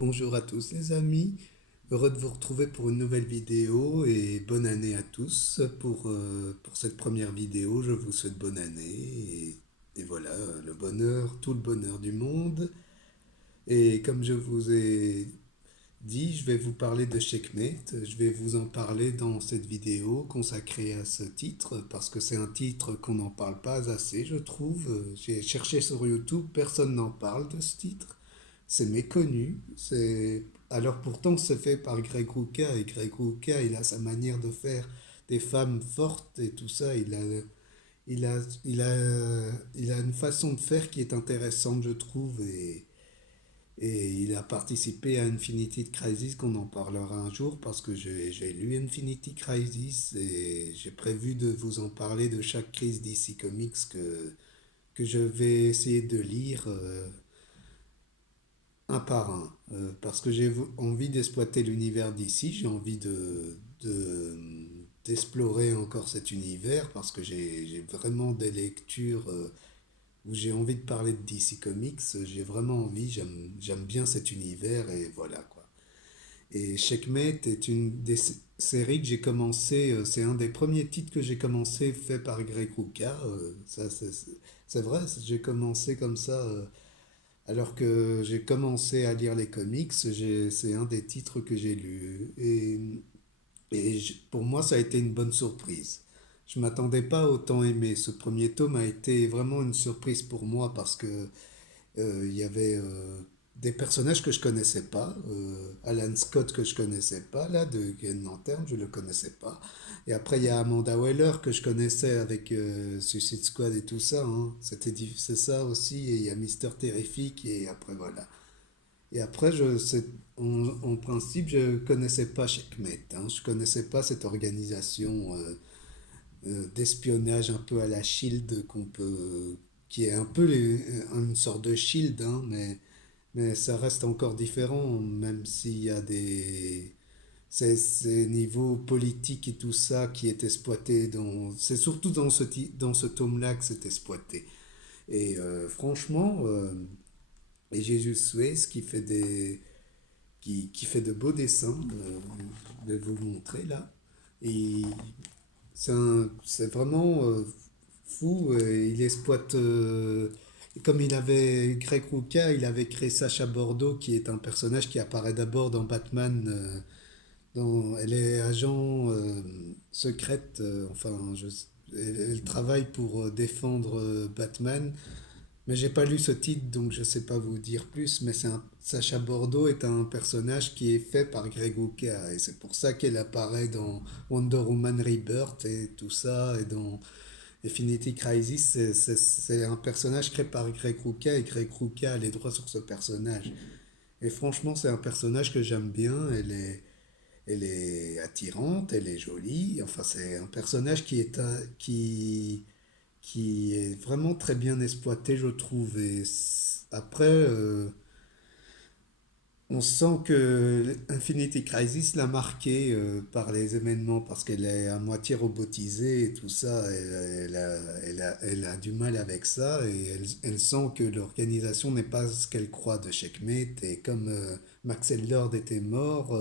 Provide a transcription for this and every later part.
Bonjour à tous les amis, heureux de vous retrouver pour une nouvelle vidéo et bonne année à tous pour cette première vidéo. Je vous souhaite bonne année et voilà, le bonheur, tout le bonheur du monde. Et comme je vous ai dit, je vais vous parler de Checkmate. Je vais vous en parler dans cette vidéo consacrée à ce titre parce que c'est un titre qu'on n'en parle pas assez, je trouve. J'ai cherché sur YouTube, personne n'en parle de ce titre. C'est méconnu. Alors pourtant, c'est fait par Greg Rucka et Greg Rucka, il a sa manière de faire des femmes fortes et tout ça. Il a une façon de faire qui est intéressante, je trouve, et il a participé à Infinity Crisis, qu'on en parlera un jour, parce que j'ai lu Infinity Crisis et j'ai prévu de vous en parler de chaque crise DC Comics que je vais essayer de lire un par un, parce que j'ai envie d'exploiter l'univers d'ici, j'ai envie d'explorer encore cet univers, parce que j'ai vraiment des lectures où j'ai envie de parler de DC Comics, j'ai vraiment envie, j'aime bien cet univers, et voilà quoi. Et Checkmate est une des séries que j'ai commencé, c'est un des premiers titres que j'ai commencé fait par Greg Rucka, c'est vrai, j'ai commencé comme ça. Alors que j'ai commencé à lire les comics, c'est un des titres que j'ai lus. Pour moi, ça a été une bonne surprise. Je ne m'attendais pas à autant aimer. Ce premier tome a été vraiment une surprise pour moi parce que il y avait des personnages que je connaissais pas. Alan Scott que je connaissais pas, là, de Green Lantern, je le connaissais pas. Et après, il y a Amanda Waller que je connaissais avec Suicide Squad et tout ça, hein. C'est ça aussi. Et il y a Mister Terrific et après, voilà. Et après, en principe, je connaissais pas Checkmate, hein. Je connaissais pas cette organisation d'espionnage un peu à la Shield qui est un peu une sorte de Shield, hein, mais ça reste encore différent, même s'il y a ces niveaux politiques et tout ça qui est exploité c'est surtout dans ce tome-là que c'est exploité. Et franchement, et Jesus Suez qui fait de beaux dessins, de vous montrer là. Et c'est vraiment fou. Il exploite. Comme Greg Rucka, il avait créé Sacha Bordeaux, qui est un personnage qui apparaît d'abord dans Batman. Elle est agent secrète. Elle travaille pour défendre Batman. Mais j'ai pas lu ce titre, donc je sais pas vous dire plus. Mais Sacha Bordeaux est un personnage qui est fait par Greg Rucka. Et c'est pour ça qu'elle apparaît dans Wonder Woman Rebirth et tout ça. Et dans Infinity Crisis, c'est un personnage créé par Greg Rucka. Et Greg Rucka a les droits sur ce personnage. Et franchement, c'est un personnage que j'aime bien. Elle est attirante, elle est jolie. Enfin, c'est un personnage qui est vraiment très bien exploité, je trouve. Après, on sent que Infinity Crisis l'a marqué par les événements parce qu'elle est à moitié robotisée et tout ça. Elle a du mal avec ça et elle sent que l'organisation n'est pas ce qu'elle croit de Checkmate. Et comme Max Lord était mort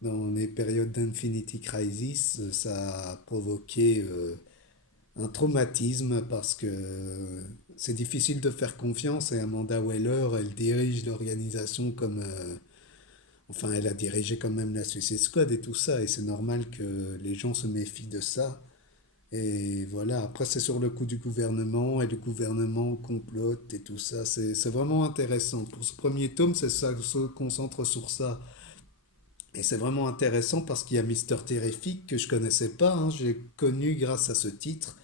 dans les périodes d'Infinity Crisis, ça a provoqué un traumatisme parce que c'est difficile de faire confiance et Amanda Weller, elle dirige l'organisation comme... enfin, elle a dirigé quand même la Suicide Squad et tout ça, et c'est normal que les gens se méfient de ça. Et voilà, après c'est sur le coup du gouvernement, et le gouvernement complote et tout ça. C'est vraiment intéressant. Pour ce premier tome, c'est ça, se concentre sur ça. Et c'est vraiment intéressant parce qu'il y a Mister Terrific que je connaissais pas, hein. J'ai connu grâce à ce titre.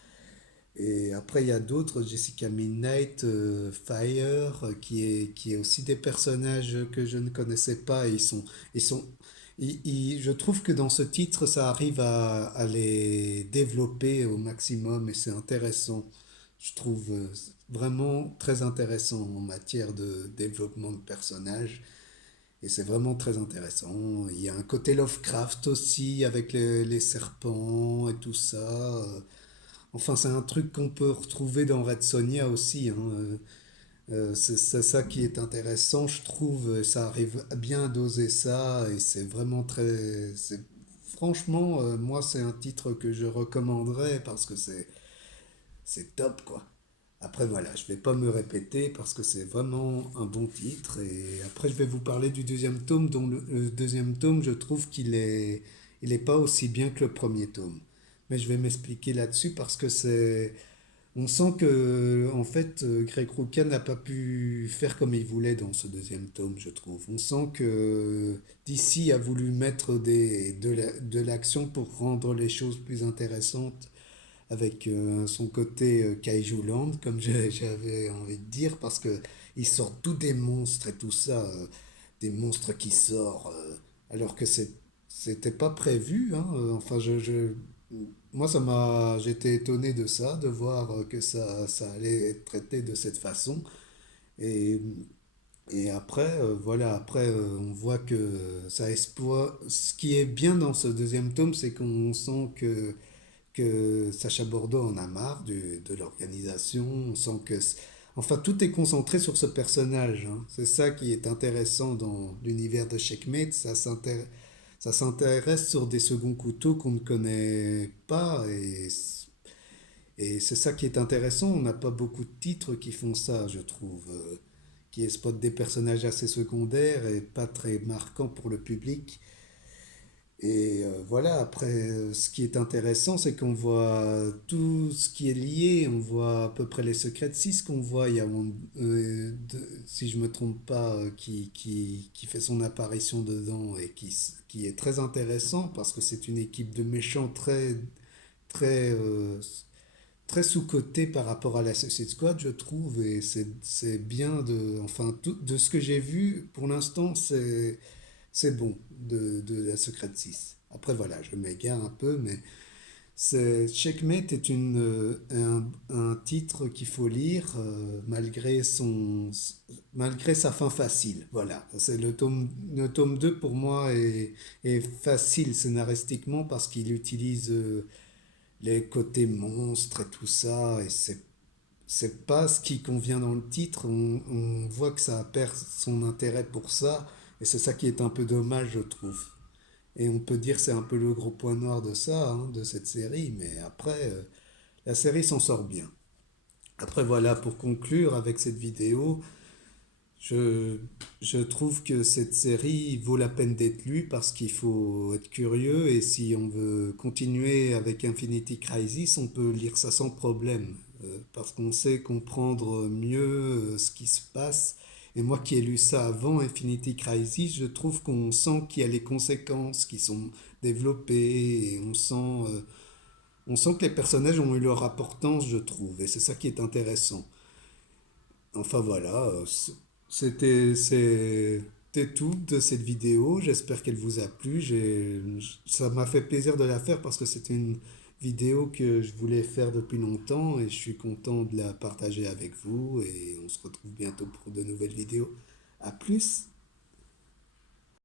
Et après, il y a d'autres, Jessica Midnight, Fire, qui est aussi des personnages que je ne connaissais pas. Et ils sont, je trouve que dans ce titre, ça arrive à les développer au maximum et c'est intéressant. Je trouve vraiment très intéressant en matière de développement de personnages. Et c'est vraiment très intéressant. Il y a un côté Lovecraft aussi avec les serpents et tout ça. Enfin, c'est un truc qu'on peut retrouver dans Red Sonja aussi, hein. C'est ça qui est intéressant, je trouve. Ça arrive bien à doser ça et c'est vraiment franchement, moi, c'est un titre que je recommanderais parce que c'est top, quoi. Après, voilà, je vais pas me répéter parce que c'est vraiment un bon titre. Et après, je vais vous parler du deuxième tome, dont le deuxième tome, je trouve il est pas aussi bien que le premier tome. Mais je vais m'expliquer là-dessus parce que on sent que, en fait, Greg Rucka n'a pas pu faire comme il voulait dans ce deuxième tome, je trouve. On sent que DC a voulu mettre de l'action pour rendre les choses plus intéressantes avec son côté Kaiju Land, comme j'avais envie de dire, parce que il sort tous des monstres et tout ça, des monstres qui sortent, alors que c'était pas prévu, hein, enfin, moi, j'étais étonné de ça, de voir que ça allait être traité de cette façon. Et, et après, voilà, après, on voit que ça exploite. Ce qui est bien dans ce deuxième tome, c'est qu'on sent que Sacha Bordeaux en a marre de l'organisation. On sent que, enfin, tout est concentré sur ce personnage, hein. C'est ça qui est intéressant dans l'univers de Checkmate. Ça s'intéresse sur des seconds couteaux qu'on ne connaît pas et c'est ça qui est intéressant. On n'a pas beaucoup de titres qui font ça, je trouve, qui exploitent des personnages assez secondaires et pas très marquants pour le public. Et voilà, après, ce qui est intéressant, c'est qu'on voit tout ce qui est lié. On voit à peu près les secrets de six qu'on voit. Il y a, si je me trompe pas, qui fait son apparition dedans et qui est très intéressant parce que c'est une équipe de méchants très, très sous-cotée par rapport à la Suicide Squad, je trouve. Et c'est bien enfin, de ce que j'ai vu, pour l'instant, c'est bon de la Secret 6. Après, voilà, je m'égare un peu, mais Checkmate est un titre qu'il faut lire malgré sa fin facile. Voilà, c'est le tome 2 pour moi est facile scénaristiquement parce qu'il utilise les côtés monstres et tout ça, et c'est pas ce qui convient dans le titre. On voit que ça perd son intérêt pour ça, et c'est ça qui est un peu dommage, je trouve. Et on peut dire que c'est un peu le gros point noir de ça, hein, de cette série, mais après, la série s'en sort bien. Après, voilà, pour conclure avec cette vidéo, je, je trouve que cette série vaut la peine d'être lue parce qu'il faut être curieux et si on veut continuer avec Infinity Crisis, on peut lire ça sans problème parce qu'on sait comprendre mieux ce qui se passe. Et moi qui ai lu ça avant Infinity Crisis, je trouve qu'on sent qu'il y a les conséquences qui sont développées et on sent que les personnages ont eu leur importance, je trouve. Et c'est ça qui est intéressant. Enfin voilà, c'était tout de cette vidéo. J'espère qu'elle vous a plu. Ça m'a fait plaisir de la faire parce que c'était une vidéo que je voulais faire depuis longtemps et je suis content de la partager avec vous et on se retrouve bientôt pour de nouvelles vidéos. À plus!